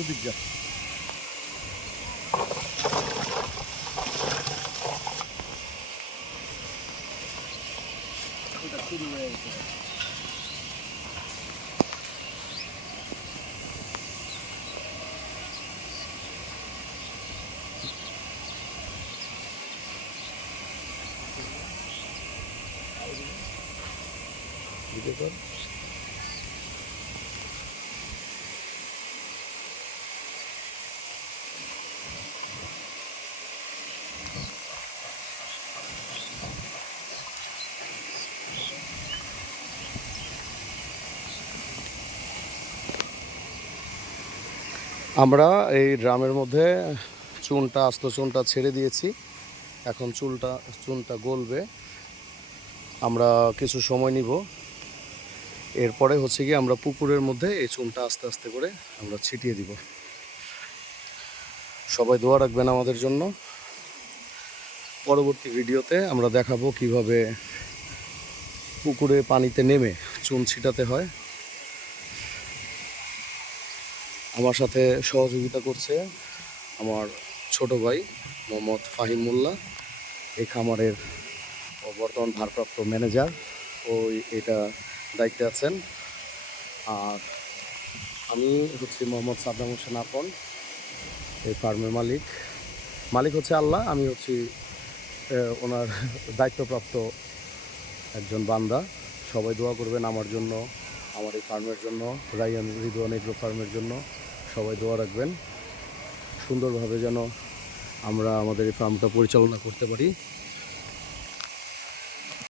ওদিক যা। ওটা শুরু হয়ে গেছে। ভিডিও কর। আমরা এই ড্রামের মধ্যে আস্ত চুনটা ছেড়ে দিয়েছি। এখন চুনটা গলবে। আমরা কিছু সময় নিব। এরপরে হচ্ছে কি আমরা পুকুরের মধ্যে এই চুনটা আস্তে আস্তে করে আমরা ছিটিয়ে দিব। সবাই দোয়া রাখবেন আমাদের জন্য। পরবর্তী ভিডিওতে আমরা দেখাবো কিভাবে পুকুরে পানিতে নেমে চুন ছিটাতে হয়। আমার সাথে সহযোগিতা করছে আমার ছোট ভাই মোহাম্মদ ফাহিম মোল্লা। এই খামারের বর্তমান ভারপ্রাপ্ত ম্যানেজার, এটা দায়িত্বে আছেন। আর আমি হচ্ছি মোহাম্মদ সাদ্দাম হোসেন আপন, এই ফার্মের মালিক হচ্ছে আল্লাহ। আমি হচ্ছি ওনার দায়িত্বপ্রাপ্ত একজন বান্দা। সবাই দোয়া করবেন আমার জন্য, আমার এই ফার্মের জন্য, রাইয়ান রিদওয়ান এগ্রো ফার্মের জন্য। সবাই দোয়া রাখবেন সুন্দরভাবে যেন আমরা আমাদের এই ফার্মটা পরিচালনা করতে পারি।